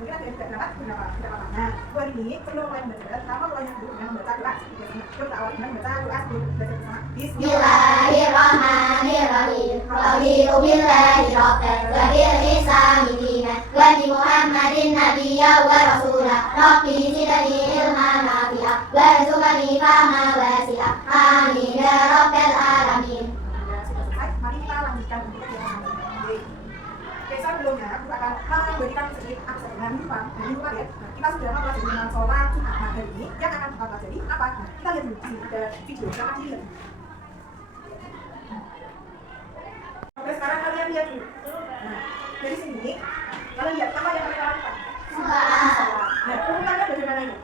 mungkin ada yang berapa. Nah, hari ini sebelum mulai membaca, kamu mulainya dulu dengan membaca doa. Kita awali dengan membaca doa sebelum belajar bersama. Bismillahirrahmanirrahim. Raditu billahi rabban wa bil islami dinan wa bi Muhammadin nabiyyan wa rasula. Rabbi zidni ilman nafi'a warzuqni fahman wasi'a. Amin ya rabbal alamin. Sudah selesai, mari kita lanjutkan untuk yang lain. Oke, sebelumnya aku akan memberikan sedikit akses dan lupa ya. Kita sudah mempelajari tentang sholat Jumat. Nah, hari ini yang akan kita pelajari apa? Nah, kita lihat dulu di sini ada video, silakan dilihat. Oke, sekarang kalian lihat dulu. Nah, dari sini kalian lihat apa yang mereka lakukan? Sholat. Nah, urutannya bagaimana ini?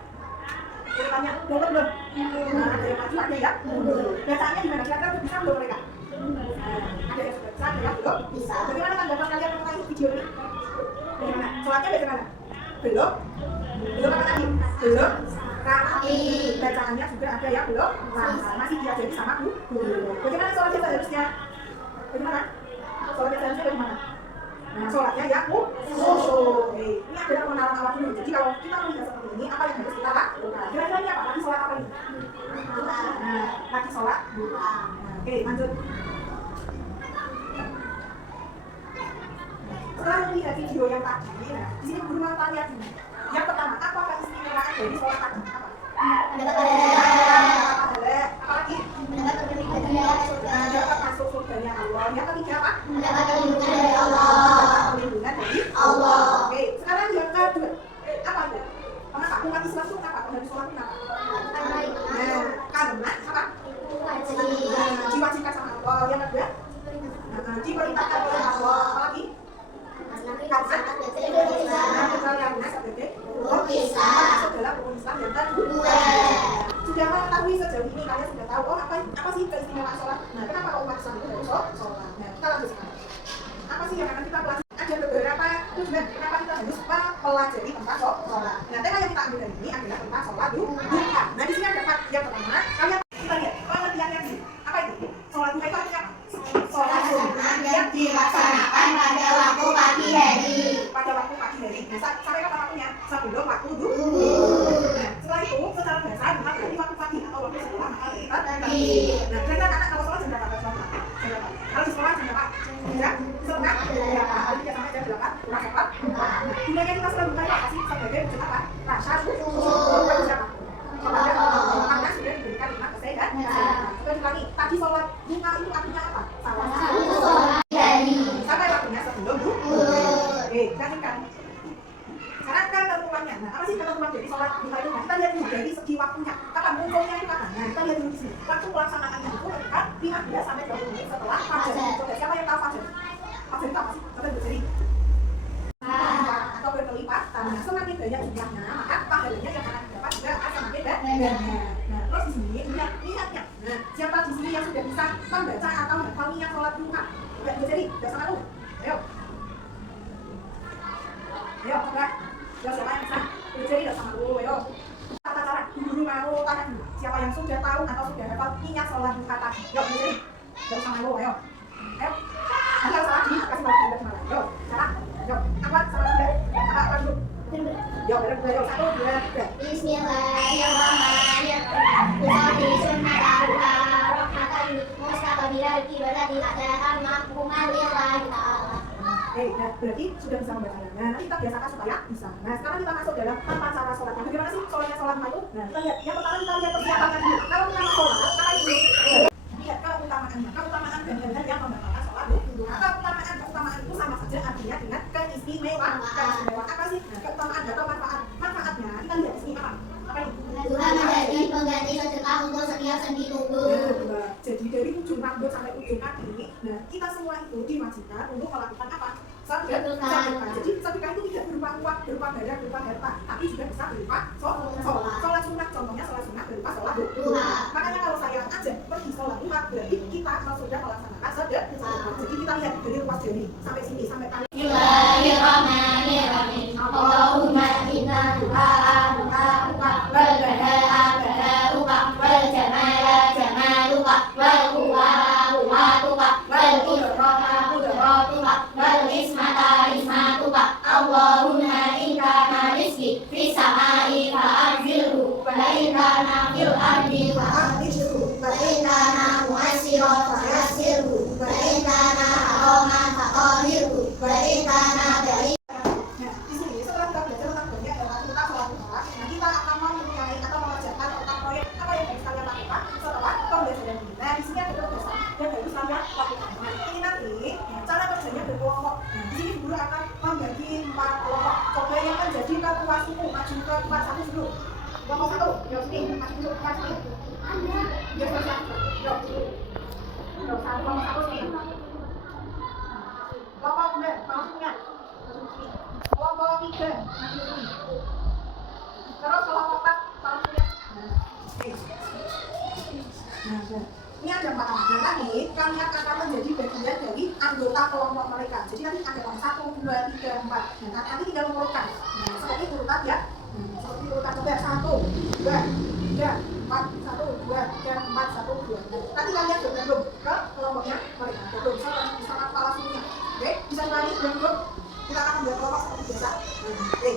Urutannya boleh belum? Nah, ada yang maju, ada yang mundur. Bacaannya gimana? Kira-kira bisa belum mereka? Ada yang sudah bisa, ada yang belum bisa. Bagaimana tanggapan kalian mengenai video ini? Bagaimana? Sholatnya bagaimana? Belum apa tadi? Belum rapi. Bacaannya juga ada yang belum lancar, masih diajari sama guru. Bagaimana sholatnya seharusnya? Bagaimana? Sholatnya seharusnya bagaimana? Nah, sholatnya ya khusyuk. Ini adalah pengenalan awal dulu. Jadi kalau kita melihat seperti ini, apa yang harus kita lakukan? Kira-kira ini apa? Lagi sholat apa ini? Nah, lagi sholat. Oke, lanjut. Setelah melihat video yang tadi, nah, di sini guru mau tanya dulu. Yang pertama, apakah istimewaan dari sholat tadi? Apa? Apalagi? Dapat masuk surganya Allah. Yang ketiga apa? Mendapat perlindungan dari Allah. Perlindungan dari Allah. Oke, sekarang yang kedua, apa itu? Kenapa? Umat Islam itu kenapa? Dari sholat kenapa? Nah, karena apa? Diwajibkan sama Allah. Yang kedua, diperintahkan oleh Allah. Apalagi? Masuk dalam rukun Islam yang kedua. Sudah mengetahui sejauh ini, kalian sudah tahu apa sih keistimewaan sholat? Nah, kenapa umat Islam itu harus sholat? Nah, kita lanjut sekarang. Apa sih yang akan kita pelajari? Ada beberapa tujuan kenapa kita harus mempelajari tentang sholat. Nah, tema yang kita ambil dari ini adalah tentang sholat duha. Nah, di sini ada empat. Yang pertama, kalian kita lihat pengertiannya ini. Apa itu? Sholat duha itu artinya apa? Sholat sunat yang dilaksanakan pada waktu pagi hari. Pada waktu pagi hari. Nah, sampai kapan waktunya? Sebelum waktu duhur. Nah, setelah itu secara biasa duha berarti waktu pagi atau waktu setelah makan tadi. Nah, kira-kira anak kalau sholat jam berapa? Kalau di sekolah jam berapa? Jam setengah 8. Hari kita sampai jam 8 kurang 4. Gunanya kita selalu buka apa sih? Sebagai wujud apa? Rasa syukur kepada siapa? Kepada Allah. Karena sudah diberikan nikmat kesehatan. Kita ulangi, tadi sholat duha itu artinya apa? Salah satu sholat hari. Sampai waktunya sebelum duhur. Gantikan. Sekarang kan ketentuannya. Nah, apa sih ketentuan dari sholat duha itu? Nah, kita lihat dulu dari segi waktunya. Kapan munculnya itu kapan? Nah, kita lihat dulu di sini. Waktu pelaksanaannya itu ketika 15 sampai 20 menit setelah fajar. Coba siapa yang tahu fajar? Fajar itu apa sih? Fajar berdiri atau berkelipat. Nah, semakin banyak jumlahnya, maka pahalanya yang akan didapat juga akan semakin banyak. Nah, terus di sini lihatnya. Nah, siapa di sini yang sudah bisa membaca atau hafal niat sholat duha? Coba berdiri, udah sama lu. Ayo, coba. Ya, siapa yang bisa berdiri udah sama lu? Ayo. Tata cara, guru mau tanya dulu. Siapa yang sudah tahu atau sudah hafal niat sholat duha tadi? Yuk, berdiri. Udah sama lu, ayo. Ayo. Nanti kalau salah kasih tahu udah sama lu. Yuk, salah. Yuk, apa sama udah? Apa dulu? Yuk, yuk, 1, 2, 3. Bismillahirrahmanirrahim. Usolli sunnata duha rak'atain mustaqbilal qiblati adaan maqmuman lillahi ta'ala. Nah, berarti sudah bisa membacanya. Nah, nanti kita biasakan supaya bisa. Nah, sekarang kita masuk dalam tata cara sholatnya. Bagaimana sih sholatnya sholat itu? Nah, kita lihat. Yang pertama kita lihat persiapannya dulu. Kalau kita mau sholat, apa itu? Lihat keutamaannya. Keutamaan dan yang membatalkan sholat duha. Keutamaan itu sama saja artinya dengan keistimewaan. Keistimewaan apa sih? Nah, keutamaan atau manfaat. Manfaatnya kita lihat di sini apa? Apa ini? Duha menjadi pengganti sedekah untuk setiap sendi tubuh. Jadi dari ujung rambut sampai ujung kaki, nah kita semua itu diwajibkan untuk melakukan apa? Sedekah. Jadi sedekah itu tidak berupa uang, berupa darah, berupa harta, tapi juga bisa berupa sholat. Sholat sunat, contohnya sholat sunat berupa sholat duha. Makanya kalau saya ajak pergi sholat duha, berarti kita sudah melaksanakan sedekah. Jadi kita lihat dari ruas jari sampai sini sampai kali. Bismillahirrahmanirrahim. Allahumma inna du'a'uka wal bada'uka wal jamaluka wal quwwatuka wal qudratuka wal ismata ismatuka. Allahumma inna وإن كان بعيدا. Nah, di sini setelah kita belajar tentang banyak dan kita sholat duha, nah kita akan mempunyai atau mengerjakan tentang proyek apa yang harus kalian lakukan setelah pembelajaran ini. Nah, di sini ada tugasan yang harus kalian lakukan. Nah, ini nanti cara kerjanya berkelompok. Nah, di sini guru akan membagi 4 kelompok. Coba yang menjadi ketua suku maju ke kelas 1 dulu. Kelompok 1, yuk sini maju dulu kelas 1. Yuk kelas 1. Yuk. Yuk, kelompok 1 sini. Kelompok 2, kelompok 3. Kelompok 3, maju sini. Terus kelompok 4, kelompok 3. Nah, ini ada 4 orang. Nah, tadi kalian akan menjadi bagian dari anggota kelompok mereka. Jadi nanti ada kelompok 1, 2, 3, 4. Nah, nanti tinggal mengurutkan. Nah, seperti urutan ya. Seperti urutan coba 1, 2, 3, 4, 1, 2, 3, 4, 1, 2. Nanti kalian bergabung ke kelompoknya mereka. Gabung sama kepala sukunya. Oke, bisa kembali bergabung. Kita akan membuat kelompok seperti biasa. Oke,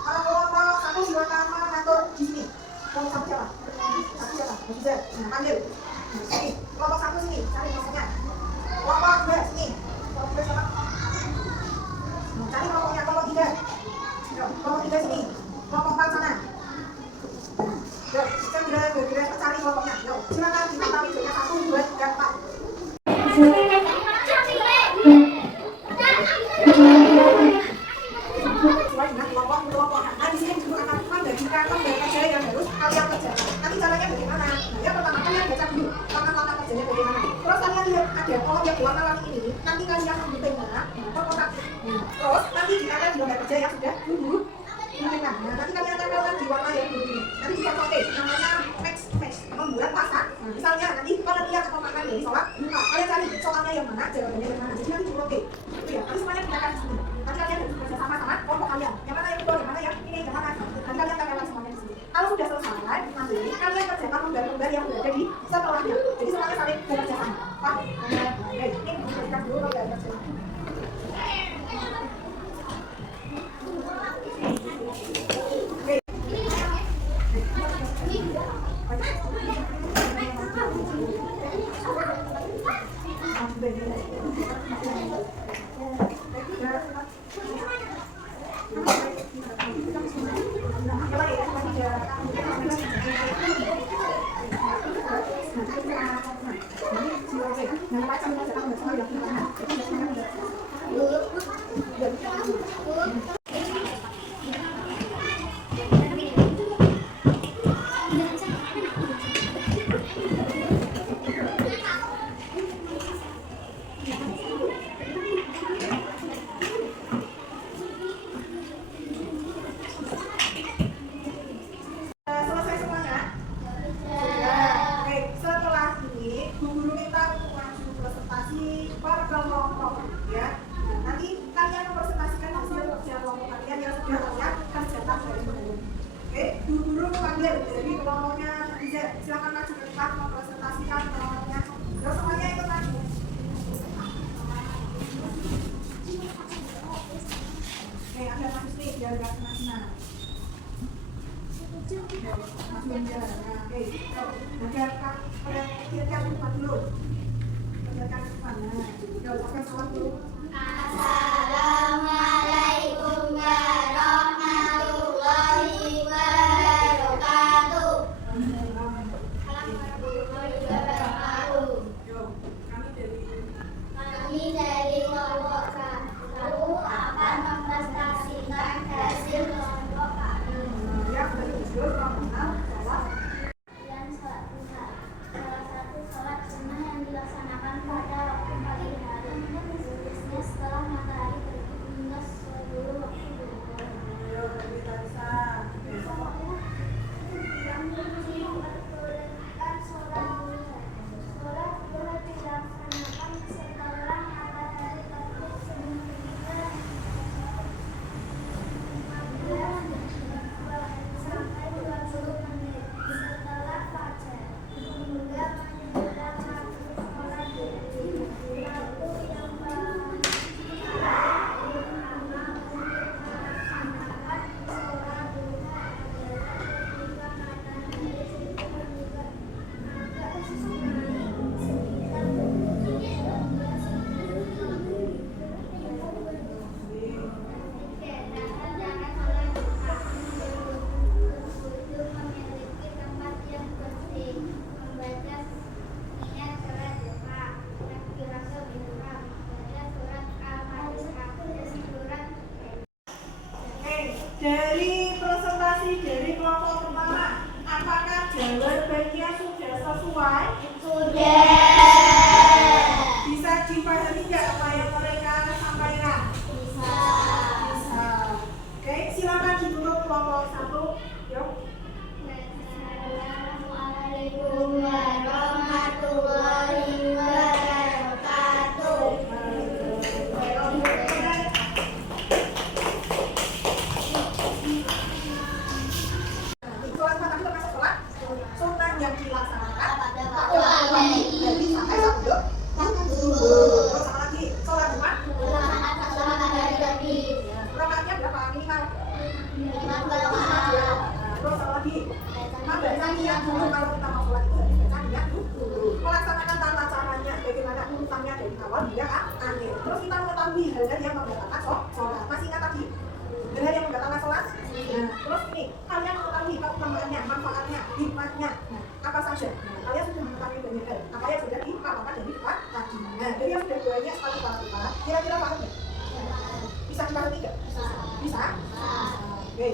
kalau kelompok 1 silakan mengatur di sini. Kelompok 1 siapa? 1 siapa? Bisa. Nah, panggil. Sini. Kelompok 1 sini, cari kelompoknya. Kelompok 2 sini. Kelompok 2 siapa? Nah, cari kelompoknya. Kelompok 3. Kelompok 3 sini. Kelompok 4 sana. Yuk, kita bergerak cari kelompoknya. Yuk, silakan ditata videonya 1, 2, 3, 4. Sesuai dengan kelompok. Nah, di sini guru akan membagikan lembar kerja yang harus kalian kerjakan. Nanti caranya bagaimana? Nah, yang pertama kalian baca dulu langkah-langkah kerjanya bagaimana. Terus kalian lihat ada kolom yang berwarna-warni ini. Nanti kalian ambil pena, kotak. Terus nanti di kanan di lembar kerja yang sudah dulu. Nah, nanti kalian tempelkan di warna yang biru ini. Nanti bisa oke, namanya match, membuat pasang. Misalnya nanti pengertian atau makna dari sholat duha. Kalian cari soalnya yang mana, jawabannya yang mana. Jadi nanti dulu oke. Itu ya. Nanti semuanya kita kasih sini. Nanti kalian harus bekerja sama kelompok kalian. Yang mana yang kedua, yang mana yang ini, yang mana. Nanti kalian tempelkan semuanya di sini. Kalau sudah selesai, nanti kalian kerjakan lembar-lembar yang berada di setelahnya. Jadi semuanya saling bekerja sama. Paham? Oke, ini kita dulu lembar kerja. Silakan maju ke depan mempresentasikan kelompoknya. Terus semuanya ikut maju. Oke, ada maju nih, jaga kemana? Maju menjaga. Oke, perlihatkan depan dulu. Perlihatkan depan. Nah, oke, salam dulu. Assalamualaikum warahmatullahi wabarakatuh. Kami dari kelompok 1 akan mempresentasikan hasil kelompok kami. Dan sholat duha. Salah satu sholat sunnah yang dilaksanakan pada waktu pagi hari, khususnya setelah matahari Dari presentasi dari kelompok pertama, apakah jawabannya sudah sesuai? Sudah. Bisa dipahami nggak apa yang mereka sampaikan? Bisa. Bisa. Oke, silakan ditutup kelompok 1. Yuk. Assalamualaikum warahmatullahi wabarakatuh. Sholat malam termasuk sholat sunnah yang dilaksanakan Pada waktu dari sampai sabtu. Terus sama lagi sholat Jumat. Rakaatnya berapa minimal? Terus sama lagi membaca niat dulu kalau kita mau sholat itu baca niat dulu. Melaksanakan tata caranya bagaimana urutannya dari awal hingga akhir. Terus kita mengetahui hal-hal yang membatalkan sholat. Masih ingat tadi? Hal yang membatalkan sholat. Nah, terus ini kalian mengetahui keutamaannya, manfaatnya, hikmahnya. Nah, apa saja? Nah, kalian sudah mengetahui banyak hal. Apa yang sudah dipaparkan dari depan tadi. Nah, dari yang sudah banyak sekali para kira-kira paham nggak? Bisa dipahami nggak? Bisa. Oke.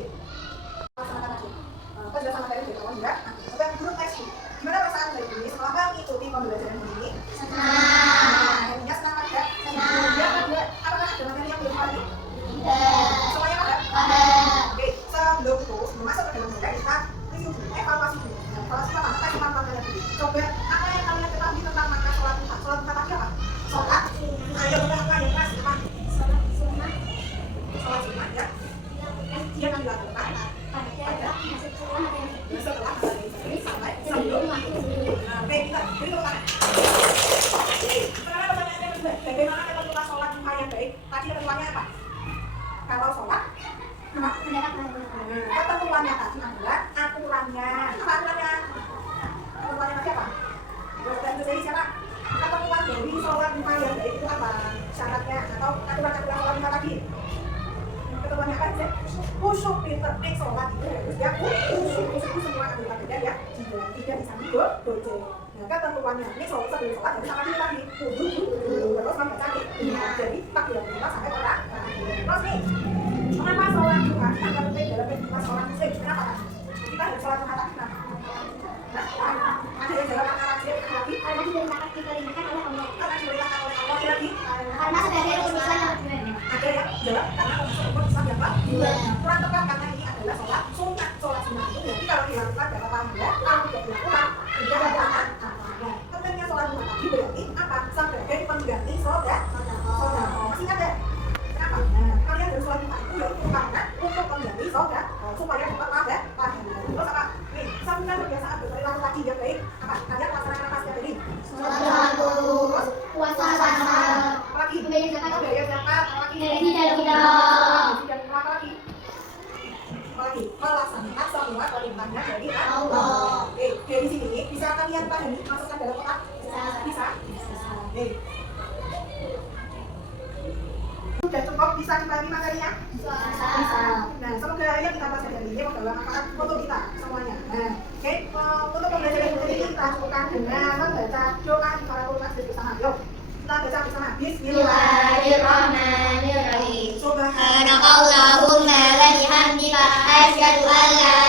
Laksanakan aja. Penjelasan materi dari awal hingga akhir. Sampai grup tes. Gimana perasaan dari ini setelah mengikuti pembelajaran ini? Senang. Akhirnya senang ada. Senang. Kemudian kedua, apakah ada materi yang belum pahami? Tidak. Semuanya paham? Paham. Oke, sebelum itu, sebelum masuk ke dalam materi, kita review dulu, evaluasi dulu. Nah, evaluasi apa? Apa yang kalian pilih? Coba, apa yang kalian ketahui tentang makna sholat Jumat? Sholat Jumat tadi apa? Sholat. Ayo kita apa yang keras? Apa? Sholat sunnah. Sholat Jumat ya. Dia akan dilakukan setelah materi sampai sebelum. Nah, oke, kita beri tepuk tangan. Oke, sekarang pertanyaannya kedua, bagaimana ketentuan sholat Jumat yang baik? Tadi ketentuannya apa? Kalau sholat, apa? Ketentuannya tadi adalah aturannya. Apa aturannya? Ketentuannya tadi apa? Dan jadi siapa? Ketentuan dari sholat Jumat yang baik itu apa? Syaratnya atau aturan-aturan sholat Jumat tadi? Ketentuannya apa sih? Khusyuk di teknik sholat itu harus ya khusyuk itu semua anggota badan ya tidak bisa gojek. Nah, ketentuannya ini sebelum sholat jadi sama tadi terus membaca jadi takbiratul ihram sampai pada terus nih kenapa sholat Jumat sangat penting dalam kehidupan sholat muslim? Kenapa kan? Kita harus sholat Jumat tadi kenapa? Ada yang jawab karena wajib lagi? Karena diperintahkan diperintahkan oleh Allah. Karena diperintahkan oleh Allah lagi? Karena sebagai rukun Islam yang kedua. Ada yang jawab karena rukun Islam yang kedua. Kurang tepat karena ini adalah sholat sunnah. Sholat sunnah itu jadi kalau dilakukan dapat pahala, kalau tidak dilakukan tidak ada apa-apa. Pentingnya sholat Jumat tadi berarti apa? Sebagai pengganti sholat. Masih ada? Kenapa? Nah, kalian harus sholat Jumat itu yaitu karena untuk pengganti sholat supaya dapat pahala. Terus apa? Nih, sambil kebiasaan berperilaku tadi yang baik. Apa? Kalian laksanakan apa setiap hari? Sholat terus puasa sama. Apalagi? Bayar zakat. Bayar zakat. Apalagi? Tidak. Apalagi? Apalagi? Melaksanakan semua perintahnya dari Allah. Oke, dari sini bisa kalian pahami masukkan dalam kotak? Bisa. Oke. Sudah cukup bisa dipahami materinya? Bisa. Nah, semoga yang kita baca dari ini membawa manfaat untuk kita semuanya. Nah, oke, untuk pembelajaran ini kita cukupkan dengan membaca doa di para ulama bersama. Yuk, kita baca bersama. Bismillahirrahmanirrahim. Subhanallah. Subhanakallahumma wa bihamdika asyhadu an la